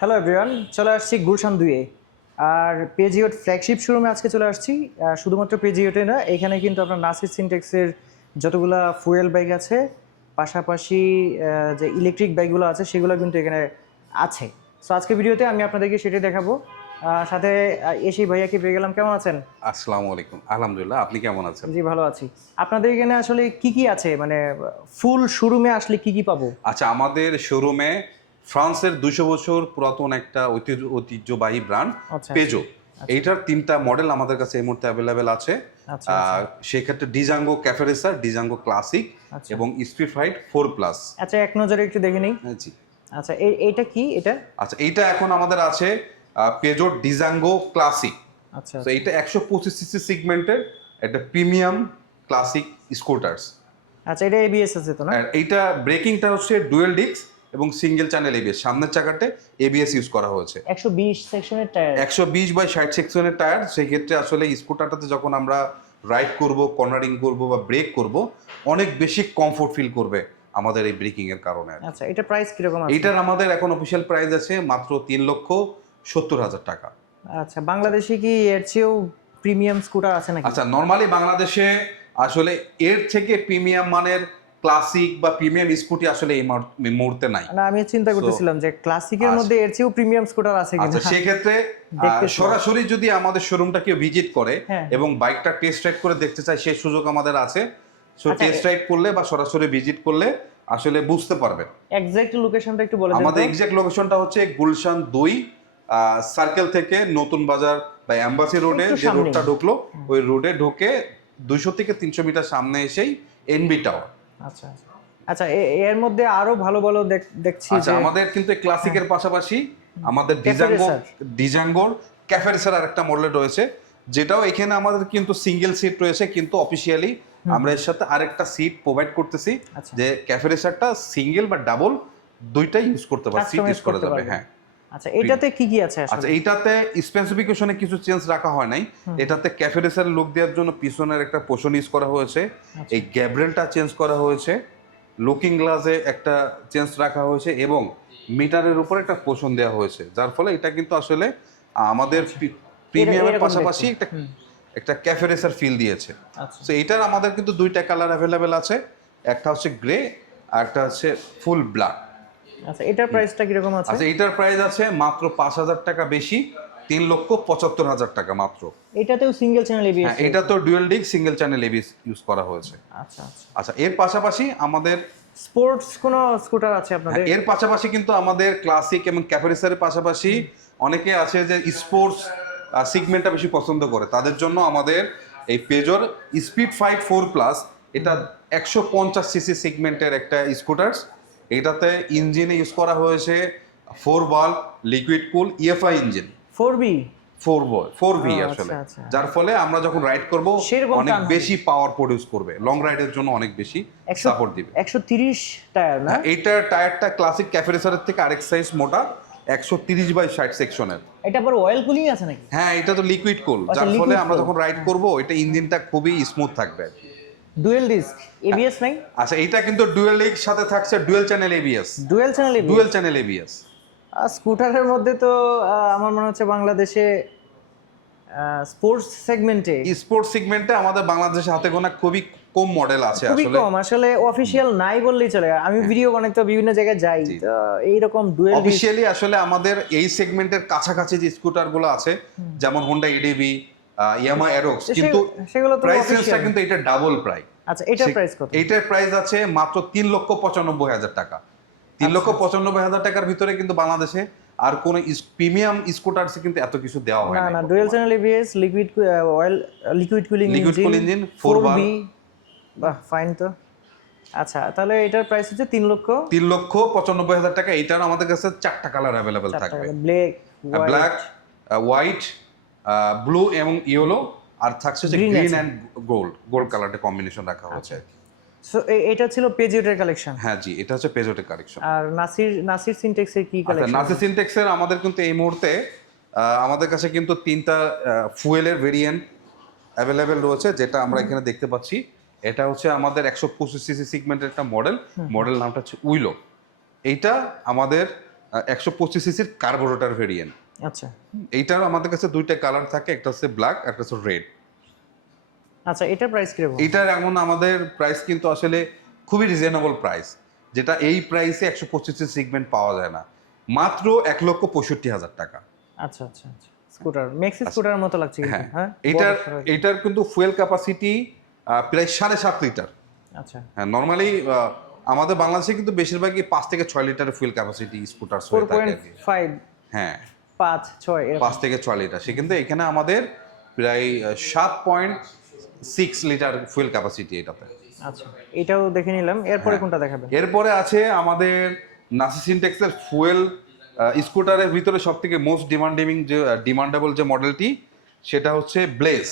Hello everyone, চলে আসছি গুলশান 2-এ। আর পেজিওট flagship শোরুমে আজকে চলে আসছি। শুধুমাত্র পেজিওটে না, এখানে কিন্তু আপনার নাসির সিনটেক্সের যতগুলা ফুয়েল বাইক আছে, পাশাপাশি যে ইলেকট্রিক বাইকগুলো আছে সেগুলো কিন্তু এখানে আছে। সো আজকে ভিডিওতে আমি আপনাদেরকে সেটাই দেখাবো। সাথে এসেই ভাইয়াকে পেয়ে গেলাম। কেমন আছেন? আসসালামু আলাইকুম। আলহামদুলিল্লাহ, আপনি কেমন আছেন? জি, ভালো আছি। আপনাদের এখানে আসলে কি কি আছে, মানে ফুল শোরুমে আসলে কি কি পাবো? আচ্ছা, আমাদের শোরুমে ফ্রান্সের 200 বছর পুরাতন একটা ঐতিহ্যবাহী ব্র্যান্ড আচ্ছা। পেজো। এইটার 3টা মডেল আমাদের কাছে এই মুহূর্তে অ্যাভেলেবেল আছে। আচ্ছা, আচ্ছা। সেক্ষেত্রে ডিজাঙ্গো ক্যাফে রেসার, ডিজাঙ্গো ক্লাসিক আচ্ছা। এবং স্পিড ফাইট 4+। আচ্ছা, এক নজরে একটু দেখে নিই। জি। আচ্ছা, এইটা কি এটা? আচ্ছা, এইটা এখন আমাদের আছে পেজো ডিজাঙ্গো ক্লাসিক। আচ্ছা, তো এইটা 125 সিসি সেগমেন্টের একটা প্রিমিয়াম ক্লাসিক স্কুটার্স। আচ্ছা, এটা এবিএস আছে তো না? আর এইটা ব্রেকিংটা হচ্ছে ডুয়েল ডিস্ক এবং সিঙ্গেল চ্যানেল এবিএস। সামনের চাকাতে এবিএস ইউজ করা হয়েছে। 120 সেকশনের টায়ার। 120/60 সেকশনের টায়ার। সেই ক্ষেত্রে আসলে স্কুটারটাতে যখন আমরা রাইড করব, কর্নারিং করব বা ব্রেক করব, অনেক বেশি কমফোর্ট ফিল করবে আমাদের এই ব্রেকিং এর কারণে। আচ্ছা, এটা প্রাইস কিরকম আছে? এইটার আমাদের এখন অফিসিয়াল প্রাইস আছে মাত্র 3,70,000 টাকা। আচ্ছা, বাংলাদেশে কি এর চেয়েও প্রিমিয়াম স্কুটার আছে নাকি? আচ্ছা, নর্মালি বাংলাদেশে আসলে এর থেকে প্রিমিয়াম মানের ক্লাসিক বা প্রিমিয়াম স্কুটি আসলে এই মুহূর্তে নাই। না, আমি চিন্তা করতেছিলাম যে ক্লাসিকের মধ্যে এর চেয়েও প্রিমিয়াম স্কুটার আছে কিনা। আচ্ছা, সেক্ষেত্রে সরাসরি যদি আমাদের শোরুমটা কেউ ভিজিট করে এবং বাইকটা টেস্ট রাইড করে দেখতে চায়, সেই সুযোগ আমাদের আছে। সো টেস্ট রাইড করলে বা সরাসরি ভিজিট করলে আসলে বুঝতে পারবেন। এক্সাক্ট লোকেশনটা একটু বলে দেন। আমাদের এক্সাক্ট লোকেশনটা হচ্ছে গুলশান 2 সার্কেল থেকে নতুন বাজার বা এম্বাসি রোডে যে রোডটা ঢুকলো, ওই রোডে ঢুকে 200 থেকে 300 মিটার সামনে এসেই এনবি টাওয়ার। আচ্ছা, আচ্ছা, এর মধ্যে আরো ভালো ভালো দেখছি। আচ্ছা, আমাদের কিন্তু ক্লাসিকের পাশাপাশি আমাদের ডিজাঙ্গোর ক্যাফে রেসার আরেকটা মডেল রয়েছে, যেটাও এখানে আমাদের কিন্তু সিঙ্গেল সিট রয়েছে, কিন্তু অফিসিয়ালি আমরা এর সাথে আরেকটা সিট প্রোভাইড করতেছি, যে ক্যাফে রেসারটা সিঙ্গেল বা ডাবল দুইটাই ইউজ করতে পারবে, সিট ইউজ করা যাবে। হ্যাঁ। আচ্ছা, এটাতে কি কি আছে আসলে? আচ্ছা, এইটাতে স্পেসিফিকেশনে কিছু চেঞ্জ রাখা হয় নাই। এটাতে ক্যাফে রেসার লুক দেওয়ার জন্য পিছনের একটা পোর্শন ইউজ করা হয়েছে, এই গ্যাব্রেলটা চেঞ্জ করা হয়েছে, লুকিং গ্লাসে একটা চেঞ্জ রাখা হয়েছে এবং মিটারের উপর একটা পোর্শন দেওয়া হয়েছে, যার ফলে এটা কিন্তু আসলে আমাদের প্রিমিয়ামের পাশাপাশি একটা ক্যাফে রেসার ফিল দিয়েছে। তো এইটার আমাদের কিন্তু দুইটা কালার অ্যাভেলেবেল আছে, একটা হচ্ছে গ্রে আর একটা হচ্ছে ফুল ব্ল্যাক। আচ্ছা, এটার প্রাইসটা কিরকম আছে? আচ্ছা, এটার প্রাইস আছে মাত্র 5,000 টাকা বেশি, 3,75,000 টাকা মাত্র। এটাতেও সিঙ্গেল চ্যানেল এবিএস? হ্যাঁ, এটা তো dual disc single channel ABS use করা হয়েছে। আচ্ছা, আচ্ছা। আচ্ছা, এর পাশাপাশি আমাদের স্পোর্টস কোন স্কুটার আছে আপনাদের? এর পাশাপাশি কিন্তু আমাদের ক্লাসিক এবং ক্যাফে রেসারের পাশাপাশি অনেকে আছে যে স্পোর্টস সেগমেন্টটা বেশি পছন্দ করে, তাদের জন্য আমাদের এই পেজোর স্পিড ফাইট 4+, এটা 150 সিসি সেগমেন্টের একটা স্কুটারস। এটাতে ইঞ্জিনে ইউজ করা হয়েছে 4 ভালভ লিকুইড কুল ইএফআই ইঞ্জিন। 4V আসলে, যার ফলে আমরা যখন রাইড করব অনেক বেশি পাওয়ার প্রডিউস করবে, লং রাইডের জন্য অনেক বেশি সাপোর্ট দিবে। 130 টায়ার না? এইটার টায়ারটা ক্লাসিক ক্যাফে রেসারের থেকে আরেক সাইজ মোটা, 130/60 সেকশনের। এটা আবার অয়েল কুলিং আছে নাকি? হ্যাঁ, এটা তো লিকুইড কুল, যার ফলে আমরা যখন রাইড করব এটা ইঞ্জিনটা খুবই স্মুথ থাকবে। ডুয়েল ডিস্ক এবিএস নাই? আচ্ছা, এটা কিন্তু ডুয়েল ডিস্ক সাথে থাকছে dual channel ABS. Dual channel ABS স্কুটারের মধ্যে তো আমার মনে হচ্ছে বাংলাদেশে স্পোর্টস সেগমেন্টে আমাদের বাংলাদেশে হাতে গোনা খুবই কম মডেল আছে, খুবই কম আসলে, অফিশিয়াল নাই বললেই চলে। আমি ভিডিও বানাইতে বিভিন্ন জায়গায় যাই, তো এইরকম ডুয়েল অফিশিয়ালি আসলে আমাদের এই সেগমেন্টের কাছাকাছি যে স্কুটারগুলো আছে, যেমন হোন্ডা এডিবি, ইয়ামাহা অ্যারোক্স, কিন্তু সেগুলো তো প্রাইস রেঞ্জটা কিন্তু এটা ডাবল প্রাইস। আচ্ছা, এটার প্রাইস কত? এটার প্রাইস আছে মাত্র 3,95,000 টাকা। 3,95,000 টাকার ভিতরে কিন্তু বাংলাদেশে আর কোন প্রিমিয়াম স্কুটারসে কিন্তু এত কিছু দেওয়া হয় না। না, dual channel ABS, liquid cooling engine 4V। বাহ, ফাইন তো। আচ্ছা, তাহলে এটার প্রাইস হচ্ছে 3,95,000 টাকা। এটার আমাদের কাছে 4টা কালার अवेलेबल থাকবে, ব্ল্যাক, হোয়াইট, ব্লু এবং ইয়েলো, আর থাকছে যে গ্রিন এন্ড গোল্ড কালারটা কম্বিনেশন রাখা হয়েছে। সো এটা ছিল পেজিওটের কালেকশন? হ্যাঁ জি, এটা হচ্ছে পেজোটের কালেকশন। আর নাসির সিনটেক্সের কি কালেকশন? নাসির সিনটেক্সের আমাদের কিন্তু এই মুহূর্তে আমাদের কাছে কিন্তু 3টা ফুয়েলের ভেরিয়েন্ট অ্যাভেলেবেল রয়েছে, যেটা আমরা এখানে দেখতে পাচ্ছি। এটা হচ্ছে আমাদের 125 সিসি সেগমেন্টের একটা মডেল নামটা হচ্ছে উইলো। এইটা আমাদের 125 সিসির কার্বোরেটর ভেরিয়েন্ট। আচ্ছা এইটার আমাদের কাছে দুইটা কালার থাকে, একটা হচ্ছে ব্ল্যাক, একটা হচ্ছে রেড। আচ্ছা, এটার প্রাইস কিরকম? এটার এমন আমাদের প্রাইস কিন্তু আসলে খুবই রিজনেবল প্রাইস, যেটা এই প্রাইসে 125 সিগমেন্ট পাওয়া যায় না, মাত্র 1,65,000 টাকা। আচ্ছা আচ্ছা আচ্ছা, স্কুটার ম্যাক্সি স্কুটারের মতো লাগছে কিন্তু। হ্যাঁ, হ্যাঁ, এটার কিন্তু ফুয়েল ক্যাপাসিটি প্রায় 7.5 লিটার। আচ্ছা, হ্যাঁ, নর্মালি আমাদের বাংলাদেশে কিন্তু বেশিরভাগই 5 থেকে 6 লিটারের ফুয়েল ক্যাপাসিটি স্কুটার হয়ে থাকে আর কি। 4.5, হ্যাঁ, 5, 6 এরকম। 5 থেকে 6 লিটার। সে কিন্তু এখানে আমাদের প্রায় 7.6 লিটার ফুয়েল ক্যাপাসিটি এটাতে। আচ্ছা, এটাও দেখে নিলাম। এরপরে হ্যাঁ। কোনটা দেখাবেন? এরপরে আছে আমাদের নাসি সিনটেক্সের ফুয়েল স্কুটারের ভিতরে সবথেকে মোস্ট ডিমান্ডেবল যে মডেলটি, সেটা হচ্ছে ব্লেজ।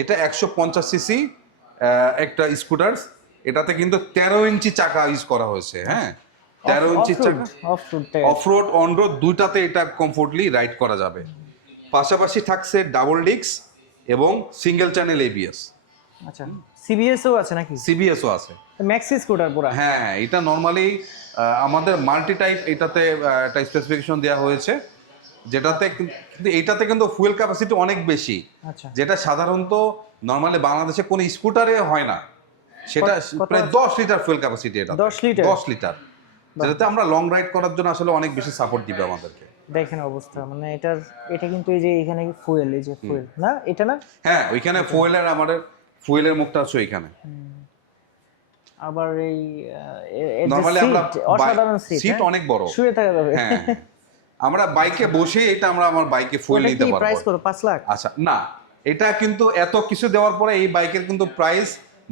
এটা 150 সিসি একটা স্কুটার। এটাতে কিন্তু 13 ইঞ্চি চাকা ইউজ করা হয়েছে। হ্যাঁ, 13 ইঞ্চি চাকা, অফরোড অনরোড দুইটাতে এটা কমফোর্টলি রাইড করা যাবে। পাশাপাশি থাকছে ডাবল ডিস্ক এবং সিঙ্গেল চ্যানেল এবিএস। আচ্ছা, সিবিএসও আছে নাকি? সিবিএসও আছে। ম্যাক্সি স্কুটার পুরা? হ্যাঁ, এটা নর্মালি আমাদের মাল্টি টাইপ এটাতে একটা স্পেসিফিকেশন দেওয়া হয়েছে, যেটাতে কিন্তু এটাতে কিন্তু ফুয়েল ক্যাপাসিটি অনেক বেশি, আচ্ছা, যেটা সাধারণত নর্মালি বাংলাদেশে কোনো স্কুটারে হয় না। সেটা প্রায় 10 লিটার ফুয়েল ক্যাপাসিটি। এটা 10 লিটার? 10 লিটার, যেটাতে আমরা লং রাইড করার জন্য আসলে অনেক বেশি সাপোর্ট দিবে আমাদেরকে। দেখেন অবস্থা, মানে এটা কিন্তু এই যে এখানে ফুয়েল, এই যে ফুয়েল না, এটা না? হ্যাঁ, ওইখানে আমাদের ফুয়েলের মুখটা আছে ওইখানে। আবার এই নরমালি আমরা অসাধারণ সিট অনেক বড়, শুয়ে থাকা যাবে। হ্যাঁ, আমরা বাইকে বসে এটা আমার বাইকে ফুয়েল নিতে পারবো। প্রাইস কত? 5 লাখ? আচ্ছা, না, এটা কিন্তু এত কিছু দেওয়ার পরে এই বাইকের কিন্তু প্রাইস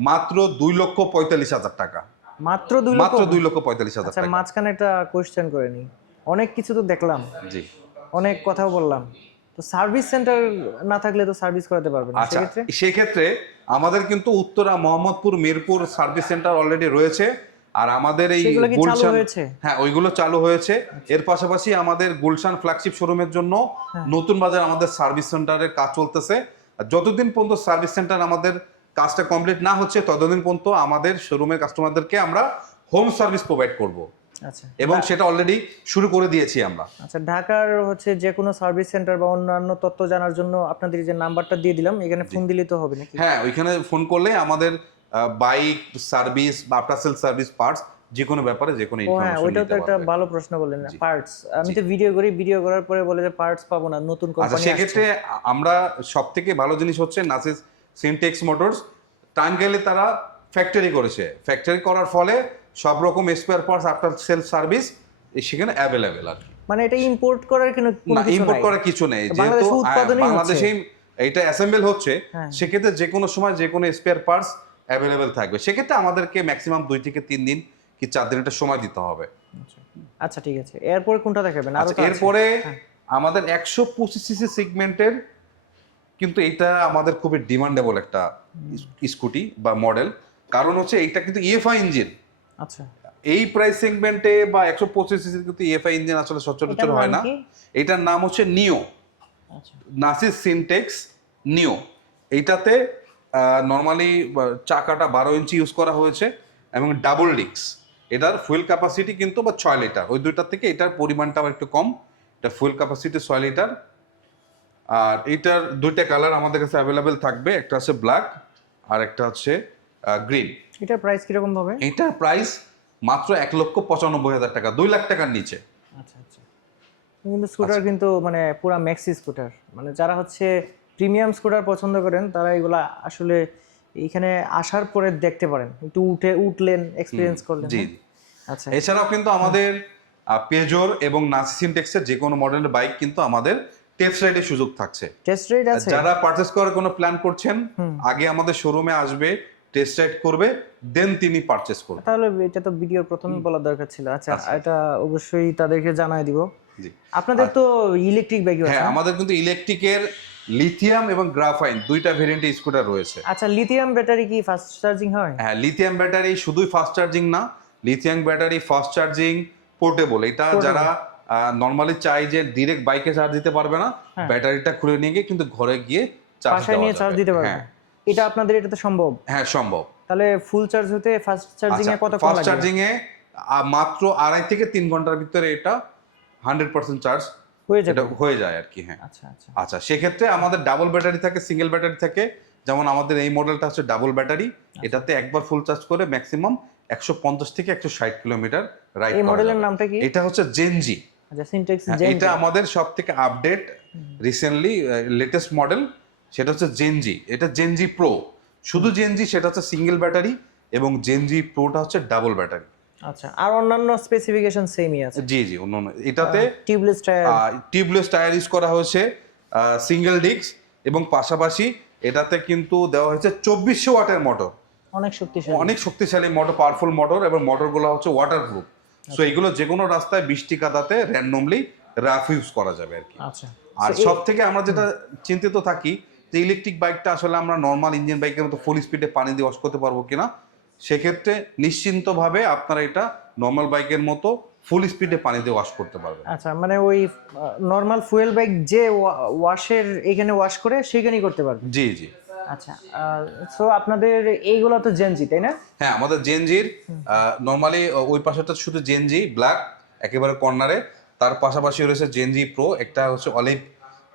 মাত্র 2,45,000 টাকা। মাত্র 2 লক্ষ? মাত্র 2,45,000 আচ্ছা, টাকা। মাঝখানে একটা কোশ্চেন করে নি। অনেক কিছু তো দেখলাম, জি, অনেক কথাও বললাম, তো সার্ভিস সেন্টার না থাকলে তো সার্ভিস করাতে পারবেন না। আচ্ছা, সেক্ষেত্রে সেক্ষেত্রে আমাদের কিন্তু Uttara, Mohammadpur, Mirpur service centre already রয়েছে। আর আমাদের এই সেগুলো কি চালু গুলশান, হয়েছে? হ্যাঁ, ওইগুলো চালু হয়েছে। এর পাশাপাশি আমাদের গুলশান ফ্ল্যাগশিপ শোরুমের জন্য নতুন বাজার আমাদের সার্ভিস সেন্টারের কাজ চলতেছে। আর যতদিন পর্যন্ত সার্ভিস সেন্টার আমাদের কাজটা কমপ্লিট না হচ্ছে, ততদিন পর্যন্ত আমাদের শোরুমের কাস্টমারদেরকে আমরা হোম সার্ভিস প্রোভাইড করব। আচ্ছা, এবং সেটা অলরেডি শুরু করে দিয়েছি আমরা। আচ্ছা, ঢাকার হচ্ছে যে কোনো সার্ভিস সেন্টার বা অন্যান্য তথ্য জানার জন্য আপনাদের যে নাম্বারটা দিয়ে দিলাম, এখানে ফোন দিলে তো হবে নাকি? হ্যাঁ, ওইখানে ফোন করলে আমাদের বাইক সার্ভিস বা আফটার সেল সার্ভিস পার্টস যে কোনো ব্যাপারে যে কোনো হ্যাঁ, ইনফরমেশন ওইটাও তো দিতে একটা পারবে। ভালো প্রশ্ন বললেন। পার্টস আমি তো ভিডিও করার পরে বলে যে পার্টস পাবো না, নতুন আচ্ছা, কোম্পানি সেক্ষেত্রে আমরা সবথেকে ভালো জিনিস হচ্ছে নাসিস সিনটেক্স মোটরস টাঙ্গাইলে তারা ফ্যাক্টরি করেছে। ফ্যাক্টরি করার ফলে সব রকম spare parts after sale service সেখানে অ্যাভেলেবেল আর কি। মানে এটা ইম্পোর্ট করার কোনো না, কিছু ইম্পোর্ট নাই? করার কিছু নেই, যেহেতু বাংলাদেশে উৎপাদনই হচ্ছে। বাংলাদেশেই এটা অ্যাসেম্বল হচ্ছে। হ্যাঁ। সেক্ষেত্রে যে কোনো সময় যে কোনো স্পেয়ার পার্টস অ্যাভেলেবেল থাকবে। সেক্ষেত্রে আমাদেরকে ম্যাক্সিমাম 2 থেকে 3 দিন কি 4 দিন একটা সময় দিতে হবে। আচ্ছা, ঠিক আছে। এরপরে কোনটা দেখাবেন? আরো আচ্ছা, তো আছে। এরপরে হ্যাঁ। আমাদের 125 সিসি সেগমেন্টের কিন্তু এটা আমাদের খুবই ডিমান্ডেবল একটা স্কুটি বা মডেল। কারণ হচ্ছে এইটা কিন্তু ইএফআই ইঞ্জিন। আচ্ছা, এই প্রাইস সেগমেন্টে বা 125 সিসির কিন্তু ইএফআই ইঞ্জিন আসলে সচরাচর হয় না। এটার নাম হচ্ছে নিও, আচ্ছা, নাসিস সিনটেক্স নিও। এইটাতে নর্মালি চাকাটা 12 ইঞ্চি ইউজ করা হয়েছে এবং ডাবল ডিস্ক। এটার ফুয়েল ক্যাপাসিটি কিন্তু 6 লিটার। ওই দুইটার থেকে এটার পরিমাণটা আবার একটু কম। এটা ফুয়েল ক্যাপাসিটি 6 লিটার। আর এটার দুইটা কালার আমাদের কাছে অ্যাভেলেবেল থাকবে, একটা আছে ব্ল্যাক আর একটা হচ্ছে গ্রিন। এটার প্রাইস কিরকম হবে? এটার প্রাইস মাত্র 1,95,000 টাকা, 2 লাখ টাকার নিচে। আচ্ছা আচ্ছা, কিন্তু স্কুটার কিন্তু মানে পুরা ম্যাক্সি স্কুটার, মানে যারা হচ্ছে প্রিমিয়াম স্কুটার পছন্দ করেন তারা এগুলা আসলে এইখানে আসার পরে দেখতে পারেন, একটু উঠলেন, এক্সপিরিয়েন্স করলেন। জি, আচ্ছা, এছাড়াও কিন্তু আমাদের পেজোর এবং নাসি সিনটেক্সের যে কোনো মডেলের বাইক কিন্তু আমাদের টেস্ট রাইডের সুযোগ থাকছে। টেস্ট রাইড আছে? যারা পারচেজ করার কোনো প্ল্যান করছেন, আগে আমাদের শোরুমে আসবে, টেস্ট রাইড করবে, দেন তিনি পারচেজ করবেন। তাহলে এটা তো ভিডিওর প্রথমে বলার দরকার ছিল। আচ্ছা, এটা অবশ্যই তাদেরকে জানাই দিব। জি, আপনাদের তো ইলেকট্রিক বাইক আছে? হ্যাঁ, আমাদের কিন্তু ইলেকট্রিকের লিথিয়াম এবং গ্রাফাইন দুইটা ভেরিয়েন্টে স্কুটার রয়েছে। আচ্ছা, লিথিয়াম ব্যাটারি কি ফাস্ট চার্জিং হয়? হ্যাঁ, লিথিয়াম ব্যাটারি শুধুই ফাস্ট চার্জিং না, lithium battery fast charging portable. এটা যারা নর্মালি চাই যে ডিরেক্ট বাইকে চার্জ দিতে পারবে না, ব্যাটারিটা খুলে নিয়ে গিয়ে কিন্তু ঘরে গিয়ে বাসায় নিয়ে চার্জ দিতে পারবে। এটা আপনাদের এটাতে সম্ভব? হ্যাঁ, সম্ভব। তাহলে ফুল চার্জ হতে ফাস্ট চার্জিং এ কতক্ষণ লাগে? ফাস্ট চার্জিং এ মাত্র 2.5 থেকে 3 ঘন্টার ভিতরে এটা 100% চার্জ হয়ে যাবে। এটা হয়ে যায় আর কি। হ্যাঁ, আচ্ছা আচ্ছা আচ্ছা, সেক্ষেত্রে আমাদের ডাবল ব্যাটারি থাকে, সিঙ্গেল ব্যাটারি থাকে। যেমন আমাদের এই মডেলটা হচ্ছে ডাবল ব্যাটারি, এটাতে একবার ফুল চার্জ করে ম্যাক্সিমাম 150 থেকে 160 কিলোমিটার রাইড এই করা মডেলের যাবে। নামটা কি? এটা হচ্ছে জেনজি। আচ্ছা সিনটেক্স হ্যাঁ, জেন। এটা আমাদের সব থেকে আপডেট রিসেন্টলি লেটেস্ট মডেল, সেটা হচ্ছে জেনজি। এটা জেনজি প্রো, শুধু জেনজি সেটা হচ্ছে সিঙ্গেল ব্যাটারি, এবং জেনজি প্রোটা হচ্ছে ডাবল ব্যাটারি। আচ্ছা, আর অন্যান্য স্পেসিফিকেশন সেমই আছে? জি জি, অন্য এটাতে tubeless tyre. Tubeless tyre use করা হয়েছে, সিঙ্গেল ডিস্ক, এবং পাশাপাশি এটাতে কিন্তু দেওয়া হয়েছে 2400 ওয়াটের মোটর। অনেক শক্তিশালী। অনেক শক্তিশালী মোটর, পাওয়ারফুল মোটর, এবং মোটরগুলো হচ্ছে ওয়াটারপ্রুফ। সো এগুলো যে কোনো রাস্তায় বৃষ্টি কাদাতে র্যান্ডমলি রাফ ইউজ করা যাবে আর কি। আচ্ছা, আর সব থেকে আমরা যেটা চিন্তিত থাকি যে ইলেকট্রিক বাইকটা আসলে আমরা নর্মাল ইঞ্জিন বাইকের মতো ফুল স্পিডে পানি দিয়ে ওয়াশ করতে পারবো কিনা। সেক্ষেত্রে নিশ্চিন্তভাবে আপনারা এটা নর্মাল বাইকের মতো ফুল স্পিডে পানি দিয়ে ওয়াশ করতে পারবেন। আচ্ছা, মানে ওই নর্মাল ফুয়েল বাইক যে ওয়াশের এখানে ওয়াশ করে সেখানেই করতে পারবে? জি জি। আচ্ছা, সো আপনাদের এইগুলো তো জেনজি তাই না? হ্যাঁ, আমাদের জেনজির নর্মালি ওই পাশেটা শুধু জেনজি ব্ল্যাক একেবারে কর্নারে, তার পাশাপাশি রয়েছে জেনজি প্রো, একটা হচ্ছে অলিভ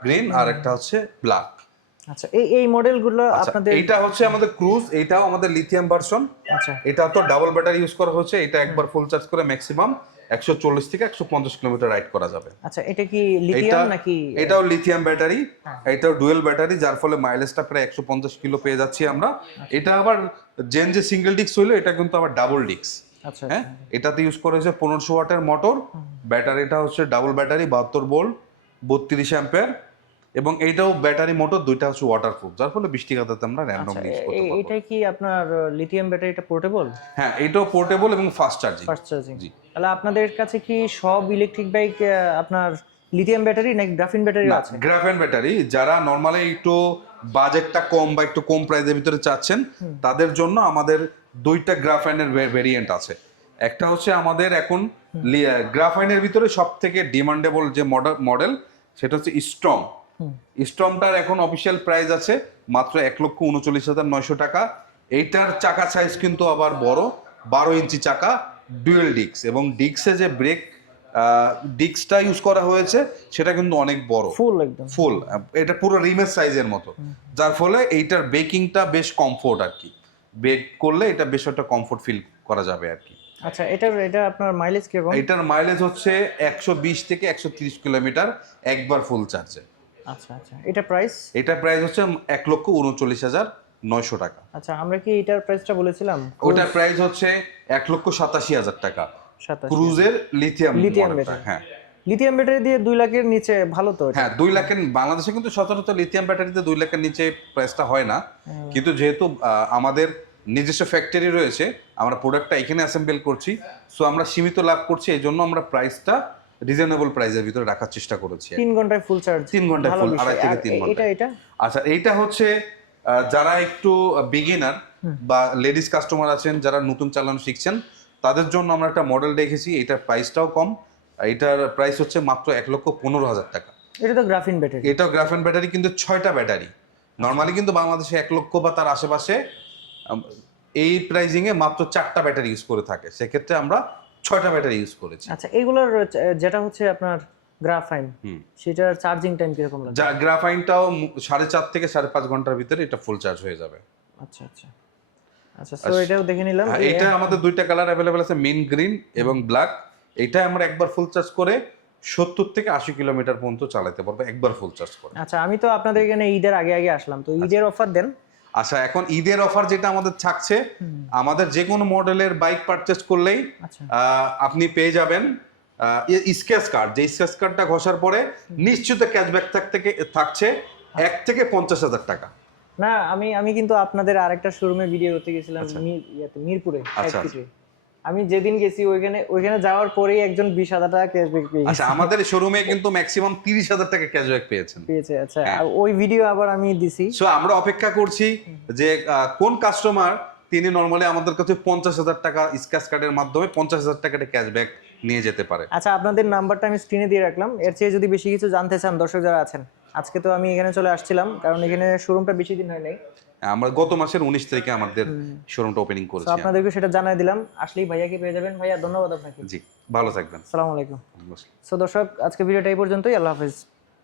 গ্রিন আর একটা হচ্ছে ব্ল্যাক। আচ্ছা, এই মডেলগুলো আচ্ছা, আপনাদের? এইটা হচ্ছে আমাদের ক্রুজ, এটাও আমাদের লিথিয়াম ভার্সন। আচ্ছা, এটা তো ডাবল ব্যাটারি ইউজ করা হচ্ছে, এটা একবার ফুল চার্জ করে ম্যাক্সিমাম 140 থেকে 150 কিলোমিটার রাইড করা যাবে। আচ্ছা, এটা কি লিথিয়াম নাকি? এটাও লিথিয়াম ব্যাটারি, এটাও ডুয়েল ব্যাটারি, যার ফলে মাইলেজটা প্রায় 150 কিলো পেয়ে যাচ্ছি আমরা। এটা আবার জেন যে সিঙ্গেল ডিস্ক হইলো, এটা কিন্তু আবার ডাবল ডিস্ক। আচ্ছা, হ্যাঁ, এটাতে ইউজ করা হয়েছে 1500 ওয়াটের মোটর, ব্যাটারিটা হচ্ছে ডাবল ব্যাটারি 72 ভোল্ট 32 অ্যাম্পিয়ার, এবং এইটাও ব্যাটারি মোটর, দুইটা হচ্ছে ওয়াটারপ্রুফ, যার ফলে বৃষ্টি কাদাতে আমরা র্যান্ডমলি ইউজ করতে পারবো। এটা কি আপনার লিথিয়াম ব্যাটারিটা পোর্টেবল? হ্যাঁ, এটাও পোর্টেবল এবং ফাস্ট চার্জিং। Fast charging. তাহলে আপনাদের কাছে কি সব ইলেকট্রিক বাইক আপনার লিথিয়াম ব্যাটারি নাকি গ্রাফিন ব্যাটারিও আছে? গ্রাফেন ব্যাটারি, যারা নরমালি একটু বাজেটটা কম বা একটু কম প্রাইসের ভিতরে চাচ্ছেন তাদের জন্য আমাদের দুইটা গ্রাফাইনের ভেরিয়েন্ট আছে। একটা হচ্ছে আমাদের এখন গ্রাফাইনের ভিতরে সব থেকে ডিমান্ডেবল যে মডেল, সেটা হচ্ছে স্ট্রং। স্ট্রংটার এখন অফিসিয়াল প্রাইস আছে মাত্র 1,39,900 টাকা। এইটার চাকা সাইজ কিন্তু আবার বড়, 12 ইঞ্চি চাকা, ডুয়েল ডিস্ক, এবং ডিস্কে যে ব্রেক ডিস্কটা ইউজ করা হয়েছে সেটা কিন্তু অনেক বড়, ফুল একদম ফুল, এটা পুরো রিমের সাইজের মতো, যার ফলে এইটার ব্রেকিংটা বেশ কমফোর্ট আর কি। ব্রেক করলে এটা বেশ একটা কমফোর্ট ফিল করা যাবে আর কি। আচ্ছা, এটা আপনার মাইলেজ কিরকম? এটার মাইলেজ হচ্ছে 120 থেকে 130 কিলোমিটার একবার ফুল চার্জে। আচ্ছা আচ্ছা, এটা প্রাইস? এটা প্রাইস হচ্ছে 1,39,900 টাকা। আচ্ছা, আমরা কি এটার প্রাইসটা বলেছিলাম? ওটার প্রাইস হচ্ছে 1,87,000 টাকা 87। ক্রুজের লিথিয়াম ব্যাটারি। হ্যাঁ, লিথিয়াম ব্যাটারি দিয়ে 2 লাখের নিচে ভালো তো এটা? হ্যাঁ, 2 লাখের বাংলাদেশে কিন্তু সচরাচর লিথিয়াম ব্যাটারিতে 2 লাখের নিচে প্রাইসটা হয় না। কিন্তু যেহেতু আমাদের নিজস্ব ফ্যাক্টরি রয়েছে, আমরা প্রোডাক্টটা এখানে অ্যাসেম্বল করছি, সো আমরা সীমিত লাভ করছি, এই জন্য আমরা প্রাইসটা রিজনেবল প্রাইসের ভিতরে রাখার চেষ্টা করেছি। 3 ঘন্টায় ফুল চার্জ? 3 ঘন্টায় ফুল, 2.5 থেকে 3 ঘন্টা। এটা আচ্ছা, এইটা হচ্ছে যারা একটু বিগিনার বা লেডিস কাস্টমার আছেন, যারা নতুন চালানো শিখছেন, তাদের জন্য আমরা একটা মডেল রেখেছি। এটার প্রাইসটাও কম, এটার প্রাইস হচ্ছে মাত্র 1,15,000 টাকা। এটা তো গ্রাফিন ব্যাটারি? এটাও গ্রাফেন ব্যাটারি, কিন্তু 6টা ব্যাটারি। নর্মালি কিন্তু বাংলাদেশে 1 লক্ষ বা তার আশেপাশে এই প্রাইজিংয়ে মাত্র 4টা ব্যাটারি ইউজ করে থাকে, সেক্ষেত্রে আমরা 6টা ব্যাটারি ইউজ করেছি। আচ্ছা, এগুলোর যেটা হচ্ছে আপনার গ্রাফাইন, সেটার চার্জিং টাইম কিরকম লাগে? যা গ্রাফাইনটাও 4.5 থেকে 5.5 ঘন্টার ভিতরে এটা ফুল চার্জ হয়ে যাবে। আচ্ছা আচ্ছা আচ্ছা, সো এটাও দেখে নিলাম। এটা আমাদের দুইটা কালার অ্যাভেলেবেল আছে, মিন্ট গ্রিন এবং ব্ল্যাক। এটা আমরা একবার ফুল চার্জ করে 70 থেকে 80 কিলোমিটার পর্যন্ত চালাতে পারবো একবার ফুল চার্জ করে। আচ্ছা, আমি তো আপনাদের এখানে ঈদের আগে আগে আসলাম, তো ঈদের অফার দেন? আচ্ছা, এখন ঈদের অফার যেটা আমাদের থাকছে, আমাদের যে কোনো মডেলের বাইক পারচেজ করলেই আপনি পেয়ে যাবেন স্ক্র্যাচ কার্ড। যে স্ক্র্যাচ কার্ডটা ঘষার পরে নিশ্চিত ক্যাশব্যাক থাকছে 1 থেকে 50,000 টাকা। না, আমি কিন্তু আপনাদের আরেকটা শোরুমে ভিডিও করতে গেছিলাম, মিরপুরে। আমি যেদিন গেছি ওইখানে যাওয়ার পরেই একজন 20,000 টাকা ক্যাশব্যাক পেয়েছে। আচ্ছা, আমাদের শোরুমে কিন্তু ম্যাক্সিমাম 30,000 টাকা ক্যাশব্যাক পেয়েছে। আচ্ছা, ওই ভিডিও আবার আমি দিছি। সো আমরা অপেক্ষা করছি যে কোন কাস্টমার তিনি নরমালি আমাদের কাছে 50,000 টাকা স্ক্র্যাচ কার্ডের মাধ্যমে 50,000 টাকাটা ক্যাশব্যাক নিয়ে যেতে পারে। আচ্ছা, আপনাদের নাম্বারটা আমি স্ক্রিনে দিয়ে রাখলাম। এর চেয়ে যদি বেশি কিছু জানতে চান দর্শক যারা আছেন, আজকে তো আমি এখানে চলে আসছিলাম কারণ এখানে শোরুমটা বেশি দিন হয় নাই। আমরা গত মাসের 19 তারিখে আমাদের শোরুমটা ওপেনিং করেছি। আপনাদেরকে সেটা জানাই দিলাম। আসলেই ভাইয়াকে পেয়ে যাবেন। ভাইয়া, ধন্যবাদ আপনাকে। জি। ভালো থাকবেন। আসসালামু আলাইকুম। সো দর্শক, আজকে ভিডিওটা এই পর্যন্তই। আল্লাহ হাফেজ।